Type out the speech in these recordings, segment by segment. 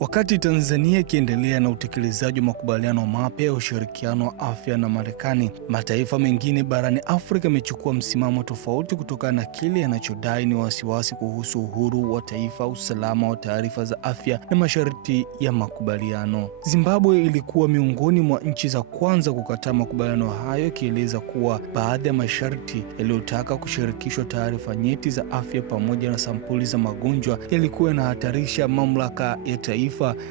Wakati Tanzania ikiendelea na utekelezaji wa makubaliano mapya ya ushirikiano wa afya na Marekani, mataifa mengine barani Afrika yamechukua msimamo tofauti kutokana na kile yanachodai ni wasiwasi kuhusu uhuru wa taifa, usalama wa taarifa za afya na masharti ya makubaliano. Zimbabwe ilikuwa miongoni mwa nchi za kwanza kukataa makubaliano hayo, ikieleza kuwa baadhi ya masharti yaliyotaka kushirikishwa taarifa nyeti za afya pamoja na sampuli za magonjwa yalikuwa yanahatarisha mamlaka ya taifa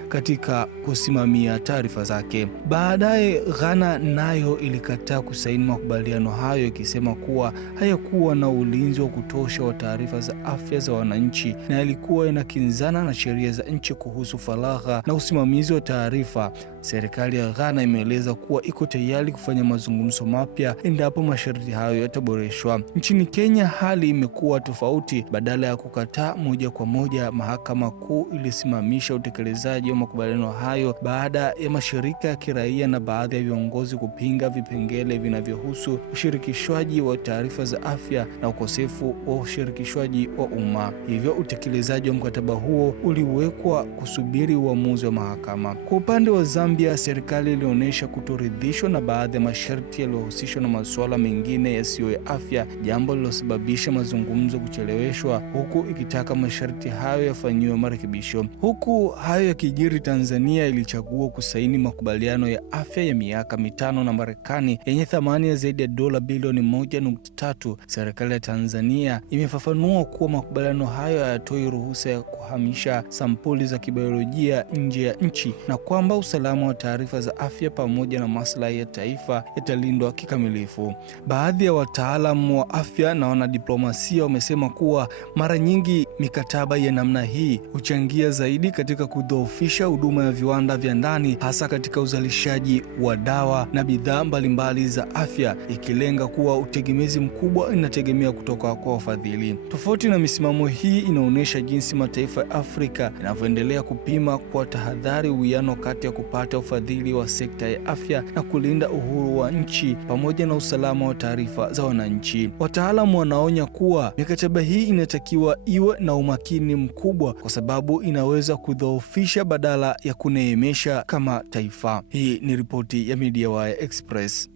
katika kusimamia taarifa zake. Baadaye Ghana nayo ilikataa kusaini makubaliano hayo, ikisema kuwa hayakuwa na ulinzi wa kutosha wa taarifa za afya za wananchi na yalikuwa yanakinzana na sheria za nchi kuhusu faragha na usimamizi wa taarifa. Serikali ya Ghana imeeleza kuwa iko tayari kufanya mazungumzo mapya endapo masharti hayo yataboreshwa. Nchini Kenya hali imekuwa tofauti. Badala ya kukataa moja kwa moja, mahakama kuu ilisimamisha utekelezaji wa makubaliano hayo baada ya mashirika ya kiraia na baadhi ya viongozi kupinga vipengele vinavyohusu ushirikishwaji wa taarifa za afya na ukosefu wa ushirikishwaji wa umma. Hivyo utekelezaji wa mkataba huo uliwekwa kusubiri uamuzi wa mahakama. Kwa upande wa Zambia, serikali ilionyesha kutoridhishwa na baadhi ya masharti yaliyohusishwa na masuala mengine yasiyo ya afya, jambo lililosababisha mazungumzo kucheleweshwa, huku ikitaka masharti hayo yafanyiwe marekebisho. Huku hayo yakijiri, Tanzania ilichagua kusaini makubaliano ya afya ya miaka 5 na Marekani yenye thamani ya zaidi ya dola bilioni 1.3. Serikali ya Tanzania imefafanua kuwa makubaliano hayo hayatoi ruhusa ya kuhamisha sampuli za kibiolojia nje ya nchi na kwamba usalama wa taarifa za afya pamoja na maslahi ya taifa yatalindwa kikamilifu. Baadhi ya wataalamu wa afya na wanadiplomasia wamesema kuwa mara nyingi mikataba ya namna hii huchangia zaidi katika kudhoofisha huduma ya viwanda vya ndani, hasa katika uzalishaji wa dawa na bidhaa mbalimbali za afya, ikilenga kuwa utegemezi mkubwa inategemea kutoka kwa wafadhili. Tofauti na misimamo hii inaonyesha jinsi mataifa ya Afrika yanavyoendelea kupima kwa tahadhari uwiano kati ya kupata ufadhili wa sekta ya afya na kulinda uhuru wa nchi pamoja na usalama wa taarifa za wananchi. Wataalamu wanaonya kuwa mikataba hii inatakiwa iwe na umakini mkubwa kwa sababu inaweza kudhoofisha badala ya kuneemesha kama taifa. Hii ni ripoti ya MediaWire Express.